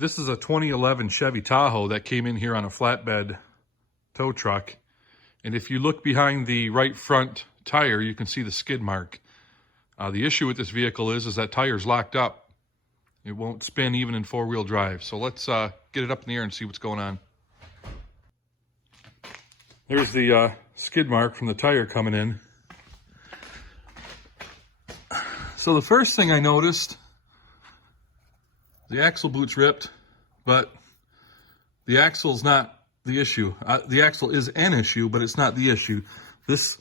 This is a 2011 Chevy Tahoe that came in here on a flatbed tow truck. And if you look behind the right front tire, you can see the skid mark. The issue with this vehicle is that tire's locked up. It won't spin even in four-wheel drive. So let's get it up in the air and see what's going on. There's the skid mark from the tire coming in. So the first thing I noticed, the axle boot's ripped, but the axle's not the issue. The axle is an issue, but it's not the issue. This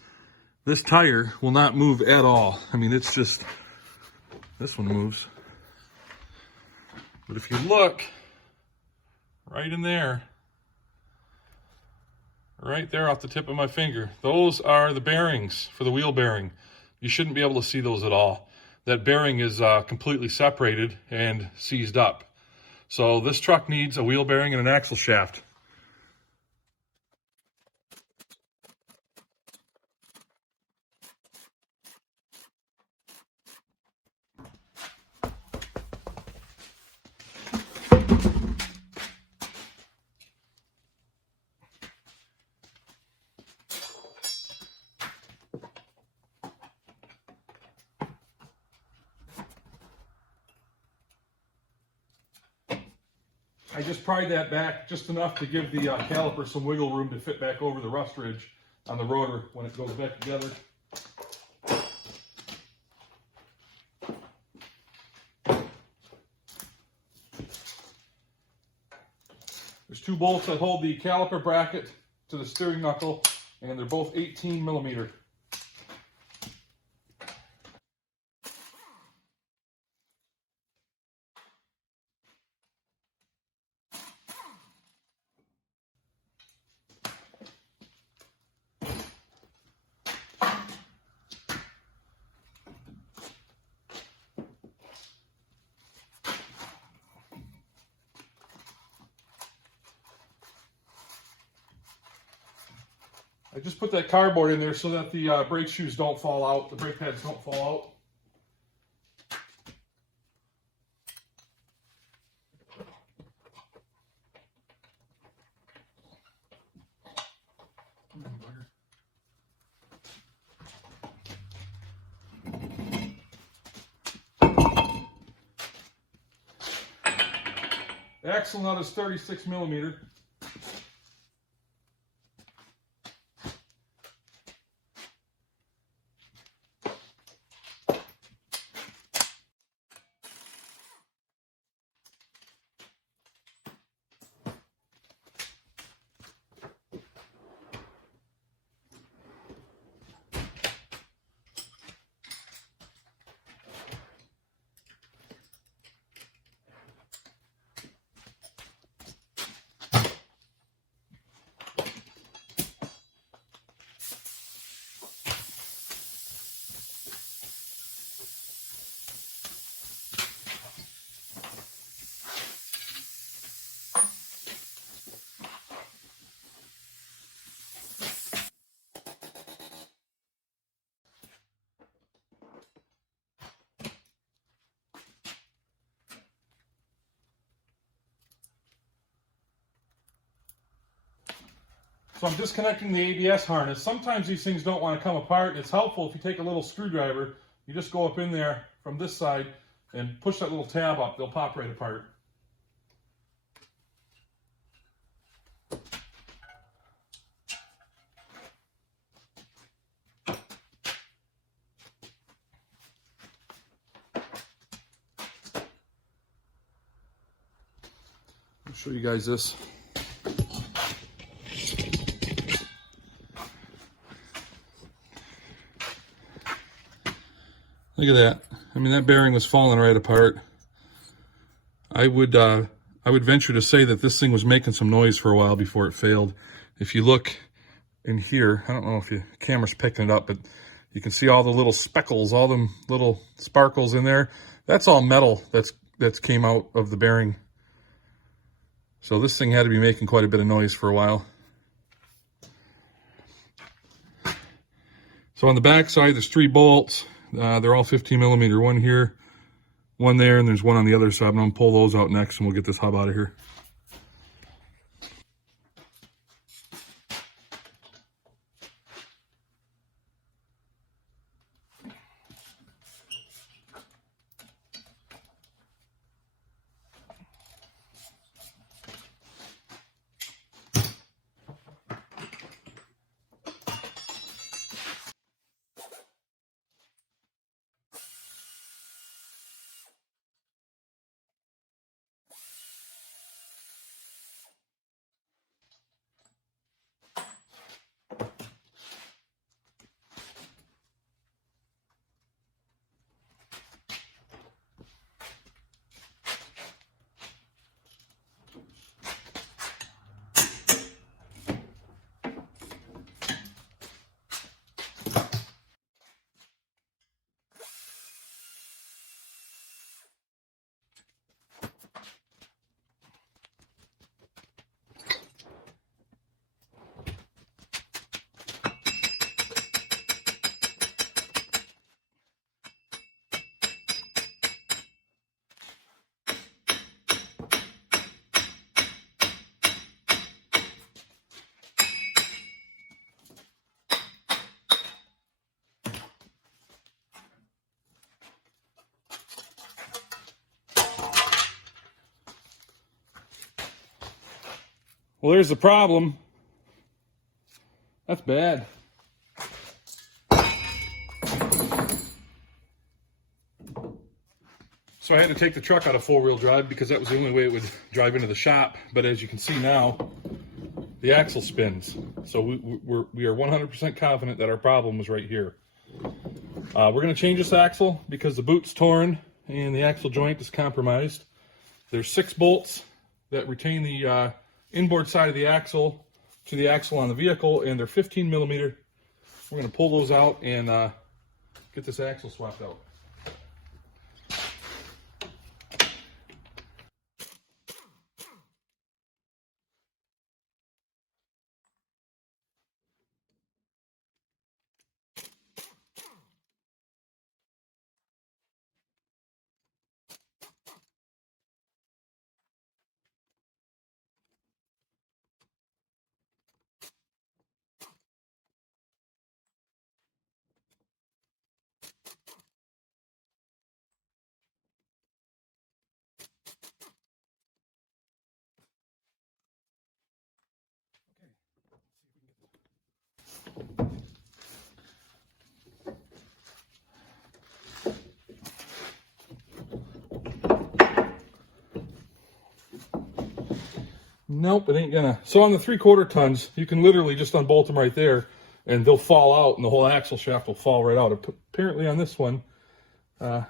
tire will not move at all. I mean, it's just, this one moves. But if you look right in there, right there off the tip of my finger, those are the bearings for the wheel bearing. You shouldn't be able to see those at all. That bearing is completely separated and seized up. So this truck needs a wheel bearing and an axle shaft. I just pried that back just enough to give the caliper some wiggle room to fit back over the rust ridge on the rotor when it goes back together. There's two bolts that hold the caliper bracket to the steering knuckle, and they're both 18 millimeter. I just put that cardboard in there so that the brake shoes don't fall out, the brake pads don't fall out. The axle nut is 36 millimeter. So I'm disconnecting the ABS harness. Sometimes these things don't want to come apart. It's helpful if you take a little screwdriver, you just go up in there from this side and push that little tab up. They'll pop right apart. I'll show you guys this. Look at that. I mean, that bearing was falling right apart. I would venture to say that this thing was making some noise for a while before it failed. If you look in here, I don't know if the camera's picking it up, but you can see all the little speckles, all them little sparkles in there. That's all metal that's came out of the bearing. So this thing had to be making quite a bit of noise for a while. So on the back side, there's 3 bolts. They're all 15 millimeter. One here, one there, and there's one on the other side. I'm going to pull those out next, and we'll get this hub out of here. Well, there's the problem. That's bad. So I had to take the truck out of four-wheel drive because that was the only way it would drive into the shop. But as you can see now, the axle spins. So we are 100% confident that our problem was right here. We're going to change this axle because the boot's torn and the axle joint is compromised. There's 6 bolts that retain the inboard side of the axle to the axle on the vehicle, and they're 15 millimeter. We're going to pull those out and get this axle swapped out. Nope, it ain't gonna. So on the 3/4 tons, you can literally just unbolt them right there, and they'll fall out, and the whole axle shaft will fall right out. Apparently on this one,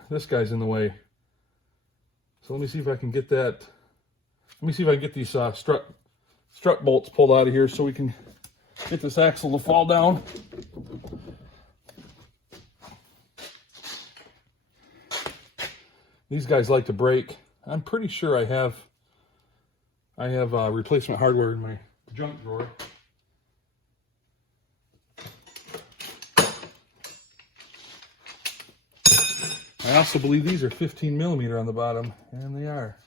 this guy's in the way. So let me see if I can get that. Let me see if I can get these strut bolts pulled out of here so we can get this axle to fall down. These guys like to break. I'm pretty sure I have replacement hardware in my junk drawer. I also believe these are 15 millimeter on the bottom, and they are.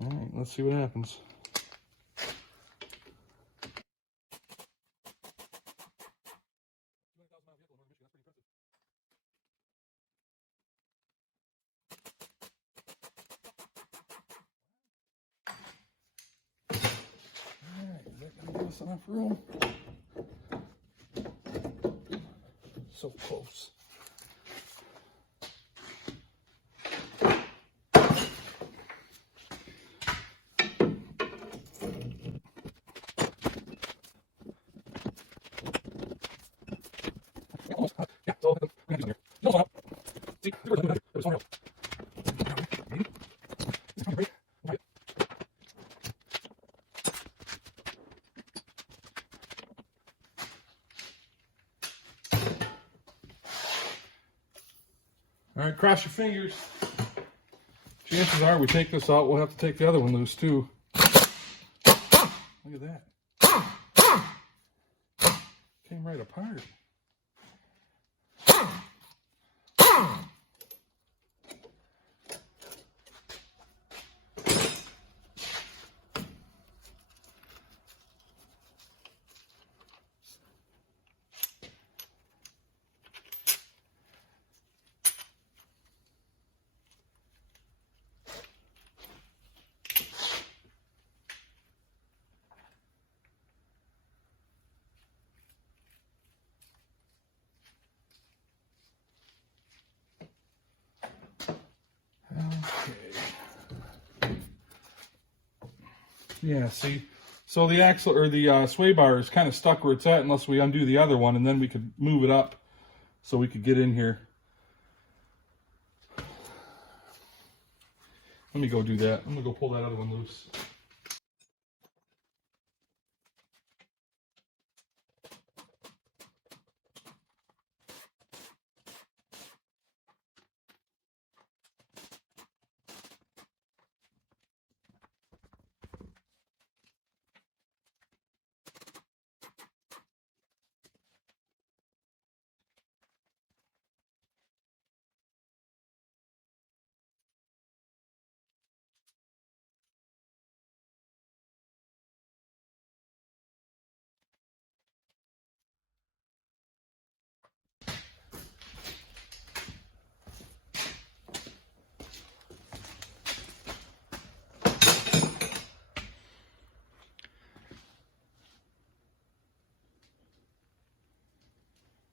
All right, let's see what happens. Enough room. So close. Yeah, so we have to use here. No, see, there's one else. All right, cross your fingers. Chances are we take this out, we'll have to take the other one loose too. Look at that. Came right apart. Yeah, see? So the axle, or the sway bar is kind of stuck where it's at unless we undo the other one, and then we could move it up so we could get in here. Let me go do that. I'm going to go pull that other one loose.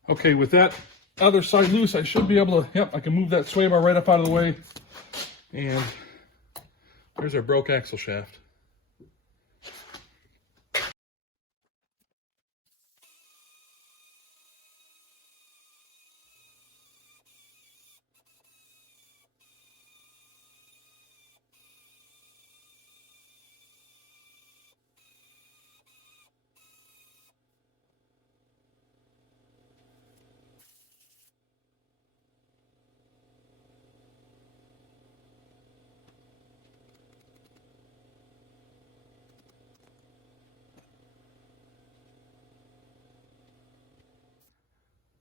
Okay, with that other side loose, I should be able to, yep, I can move that sway bar right up out of the way. And there's our broke axle shaft.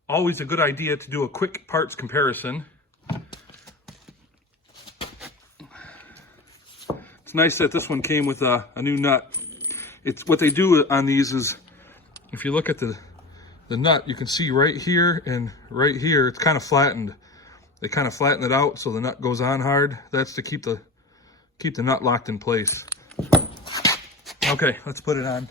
Always a good idea to do a quick parts comparison. It's nice that this one came with a new nut. It's what they do on these is, if you look at the nut, you can see right here and right here, it's kind of flattened. They kind of flatten it out so the nut goes on hard. That's to keep the nut locked in place. Okay, let's put it on.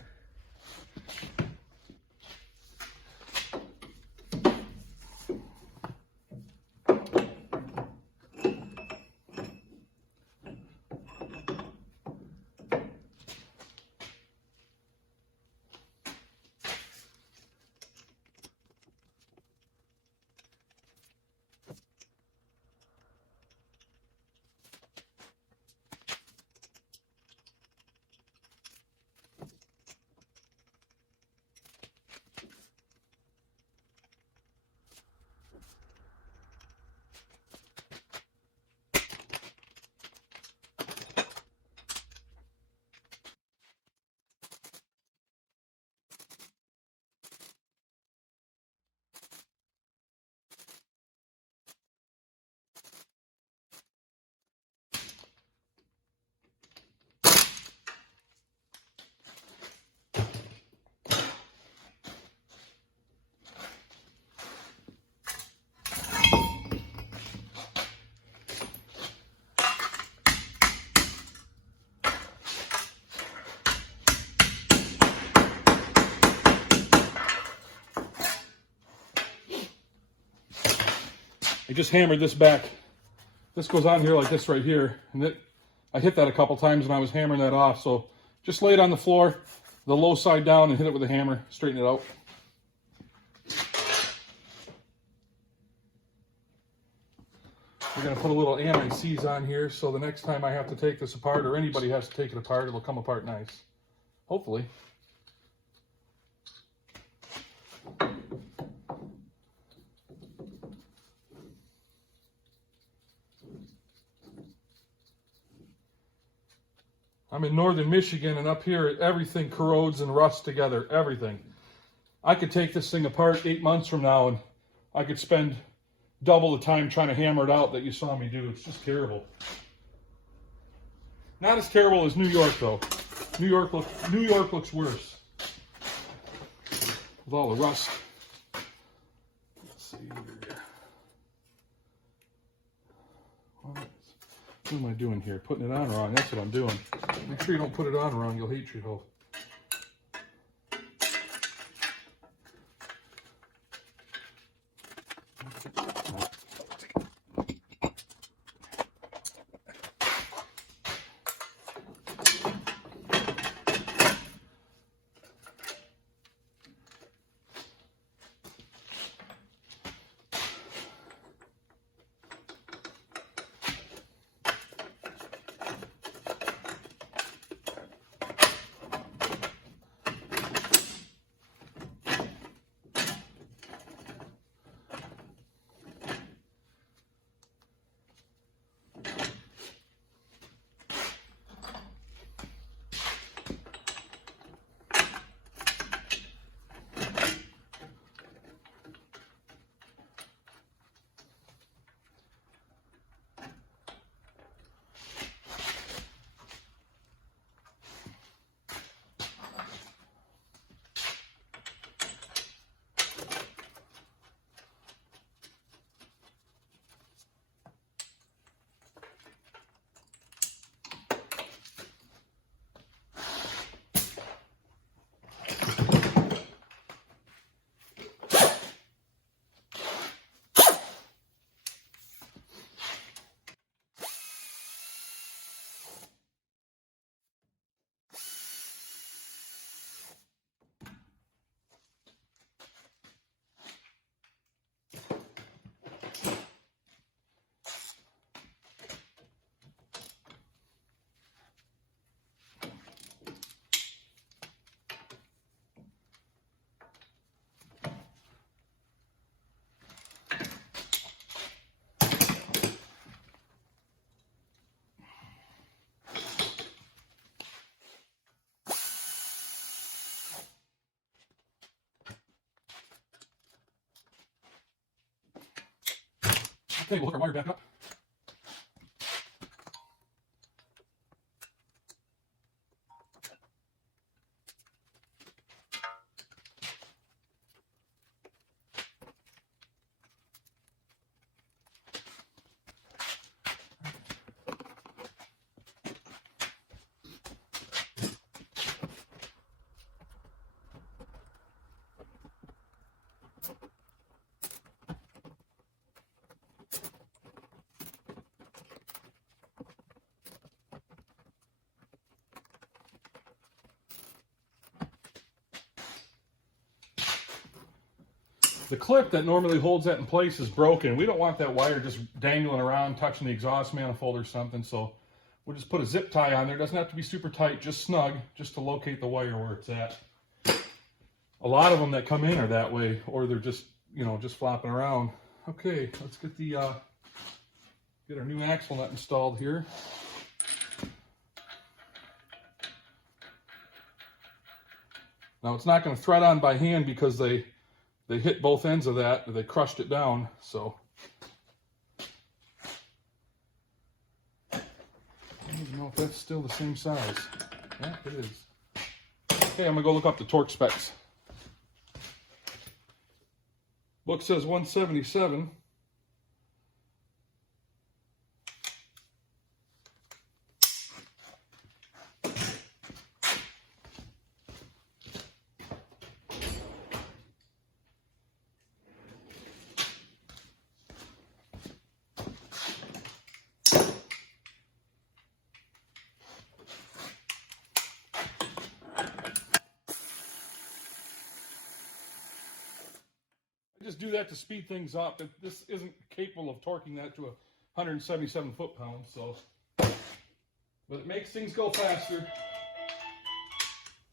I just hammered this back. This goes on here like this right here, and I hit that a couple times and I was hammering that off. So just lay it on the floor, the low side down, and hit it with a hammer, straighten it out. We're gonna put a little anti-seize on here, so the next time I have to take this apart, or anybody has to take it apart, it'll come apart nice. Hopefully. I'm in northern Michigan, and up here, everything corrodes and rusts together, everything. I could take this thing apart 8 months from now, and I could spend double the time trying to hammer it out that you saw me do. It's just terrible. Not as terrible as New York, though. New York looks worse with all the rust. Let's see here. What am I doing here? Putting it on wrong. That's what I'm doing. Make sure you don't put it on wrong. You'll hate yourself. Okay, we'll hook our wire back up. The clip that normally holds that in place is broken. We don't want that wire just dangling around, touching the exhaust manifold or something, so we'll just put a zip tie on there. It doesn't have to be super tight, just snug, just to locate the wire where it's at. A lot of them that come in are that way, or they're just, you know, just flopping around. Okay, let's get the get our new axle nut installed here. Now it's not going to thread on by hand because they hit both ends of that, they crushed it down, so. I don't even know if that's still the same size. Yeah, it is. Okay, I'm gonna go look up the torque specs. Book says 177. Just do that to speed things up. This isn't capable of torquing that to 177 foot-pounds, so. But it makes things go faster.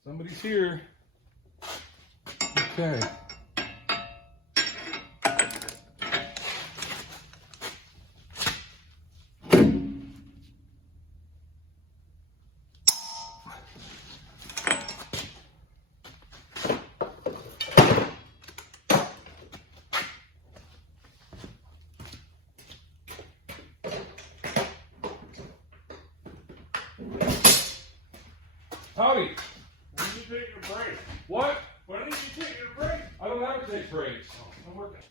Somebody's here. Okay. Howdy. When did you take your break? What? When did you take your break? I don't have to take breaks. I'm working.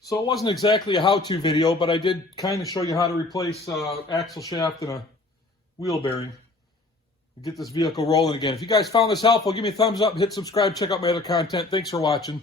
So it wasn't exactly a how-to video, but I did kind of show you how to replace axle shaft and a wheel bearing. Get this vehicle rolling again. If you guys found this helpful, give me a thumbs up, hit subscribe, check out my other content. Thanks for watching.